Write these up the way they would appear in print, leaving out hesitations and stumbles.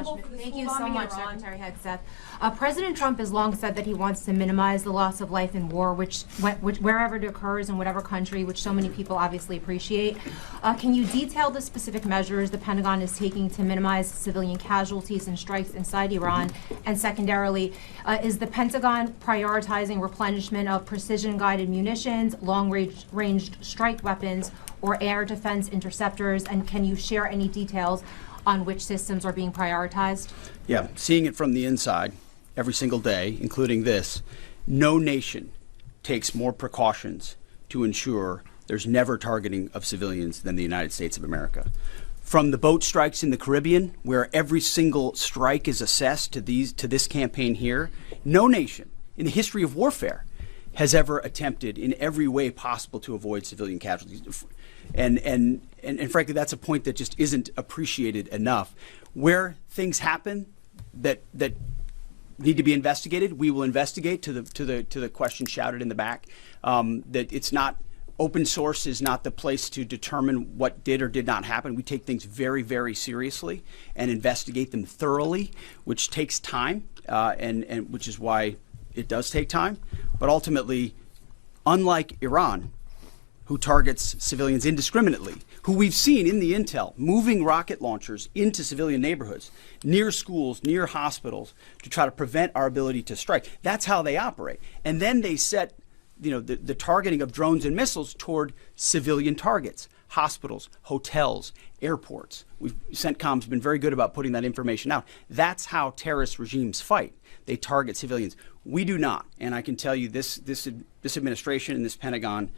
acknowledgement. for the Thank school you so bombing in much, Iran? Secretary Hegseth. President Trump has long said that he wants to minimize the loss of life in war, which wherever it occurs in whatever country, which so many people obviously appreciate. Can you detail the specific measures the Pentagon is taking to minimize civilian casualties and strikes inside Iran? And secondarily, is the Pentagon prioritizing replenishment of precision-guided munitions, long-ranged strike weapons, or air defense interceptors? And can you share any details on which systems are being prioritized? Yeah, seeing it from the inside every single day, including this, no nation takes more precautions to ensure there's never targeting of civilians than the United States of America. From the boat strikes in the Caribbean, where every single strike is assessed to this campaign here, no nation in the history of warfare has ever attempted in every way possible to avoid civilian casualties. And frankly, that's a point that just isn't appreciated enough. Where things happen that need to be investigated, we will investigate. To the question shouted in the back, that it's not open source is not the place to determine what did or did not happen. We take things very, very seriously and investigate them thoroughly, which takes time, and which is why it does take time. But ultimately, unlike Iran, who targets civilians indiscriminately, who we've seen in the intel moving rocket launchers into civilian neighborhoods, near schools, near hospitals, to try to prevent our ability to strike. That's how they operate. And then they set the targeting of drones and missiles toward civilian targets, hospitals, hotels, airports. CENTCOM's been very good about putting that information out. That's how terrorist regimes fight. They target civilians. We do not. And I can tell you this administration and this Pentagon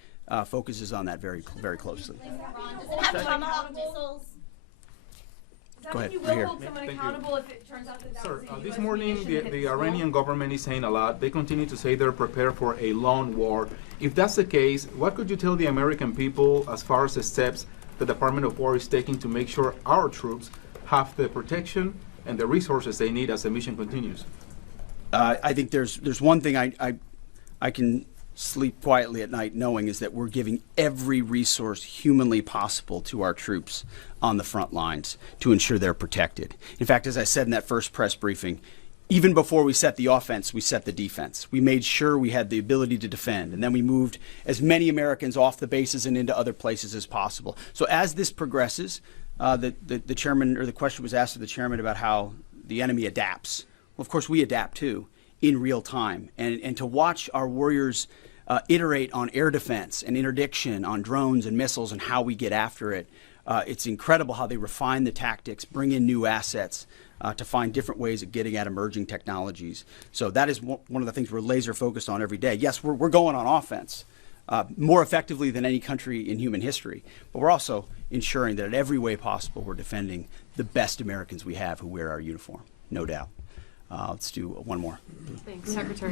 focuses on that very, very closely. Does it have Tomahawk missiles? Does that Go mean ahead, you right will here. hold someone accountable if it turns out that that Sir, was a this US morning munition that hit the school? Iranian government is saying a lot. They continue to say they're prepared for a long war. If that's the case, what could you tell the American people as far as the steps the Department of War is taking to make sure our troops have the protection and the resources they need as the mission continues? I think there's one thing I can sleep quietly at night knowing is that we're giving every resource humanly possible to our troops on the front lines to ensure they're protected. In fact, as I said in that first press briefing, even before we set the offense, we set the defense. We made sure we had the ability to defend, and then we moved as many Americans off the bases and into other places as possible. So as this progresses, the chairman, or the question was asked of the chairman about how the enemy adapts. Well, of course, we adapt too in real time, and to watch our warriors iterate on air defense and interdiction on drones and missiles and how we get after it. It's incredible how they refine the tactics, bring in new assets to find different ways of getting at emerging technologies. So that is one of the things we're laser focused on every day. Yes, we're going on offense more effectively than any country in human history, but we're also ensuring that in every way possible we're defending the best Americans we have who wear our uniform, no doubt. Let's do one more. Thanks, Secretary.